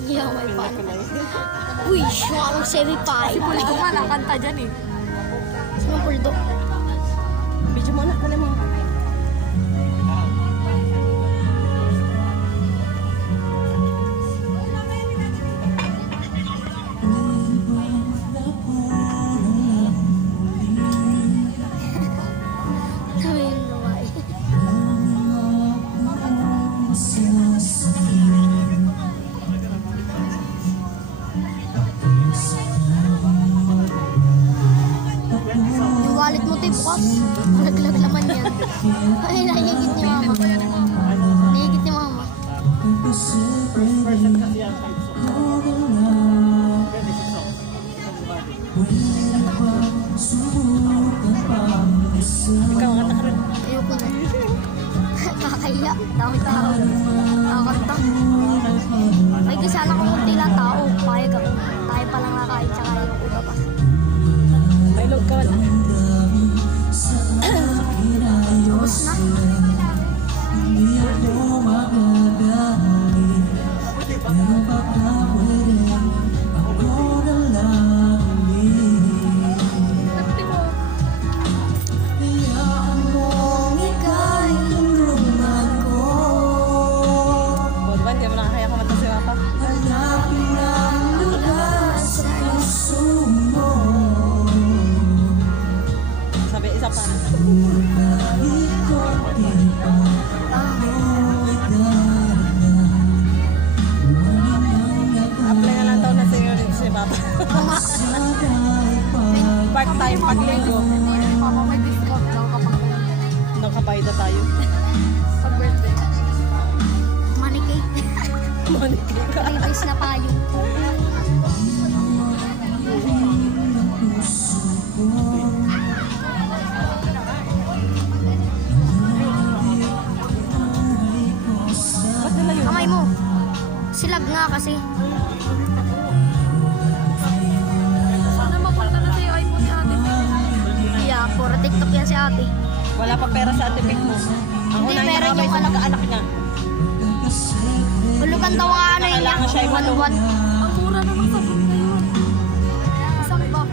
Hindi ako may paano. Uy, siya mag-75. Si Puldo nga nakanta dyan eh. Sino Puldo? Video mo na, dali mo. Sabi yung luway. Yung wallet mo tayo bukas. Naglag naman yan. Ay, nahigit ni mama. Nahigit ni mama. Ikaw nga nakarin. Ayoko na. Nakakahiya. Dami tao. Nakakanta. May kasala kong kunti lang tao. Payag ako. Tayo pa lang nakain tsaka yung iba pa. May log ka wala. Tapos na. O, diba? Hindi mo nakakaya kumanta si Papa. Sabi, isa pa. Apply na lang daw na seniority si Papa. Part-time paglinggo. Mama, may discount daw kapag Nakabayad na tayo. pag birthday. Money cake. Money ka. 3 days na payo. Ba't nila yun? Kamay mo. Silag nga kasi. Sana mapunta na sa'yo iPhone ni ate. Yeah, puro TikTok yan si ate. Wala pa pera sa ate Pic mo. Ang Hindi, unang meron nakabay yung sa anak. magkaanak niya. Hulugan daw nga ano yun niya. Kailangan siya i-follow. 1-1. Ang mura naman sa book na yun. Isang box.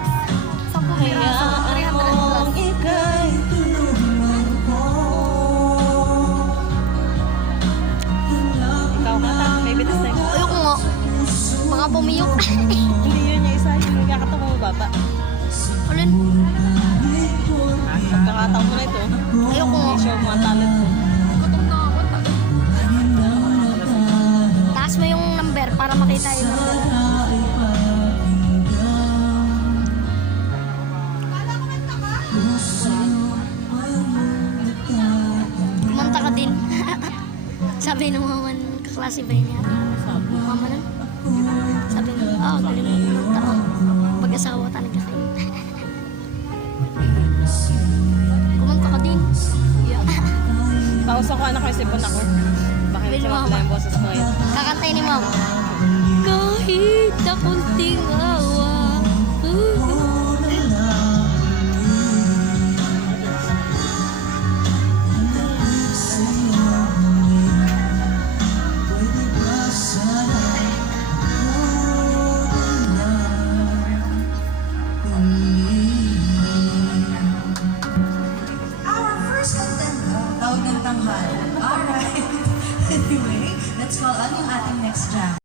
10 piraso. 300 plus. Ika'y tulungan ko. Ikaw nga ta, maybe this time. Ayoko nga. Mga pumiyok. Hindi yun yung isa, yun yung kakatawa mo baba. Alin? Pagkakataon mo na ito. Ayoko nga. I-show mo ang talent mo. Gutom na ako. Taas mo yung number para makita yung number. Kumanta ka din. Sabi ng mama ng kaklase ba niya? Mama nun? Sabi niya, galing mo kumanta ka. Pag-asawa talaga kayo. Kumanta ka din. Yeah. Pausa ko anak ko yung sipon ako. Baka hindi Sabi ni siya mama. mapala yung boses ko yun. Kakantay ni mama. Kahit na kunting awa. Our first contender, tawag ng tanghal. Alright. Anyway, let's call on yung ating next jam.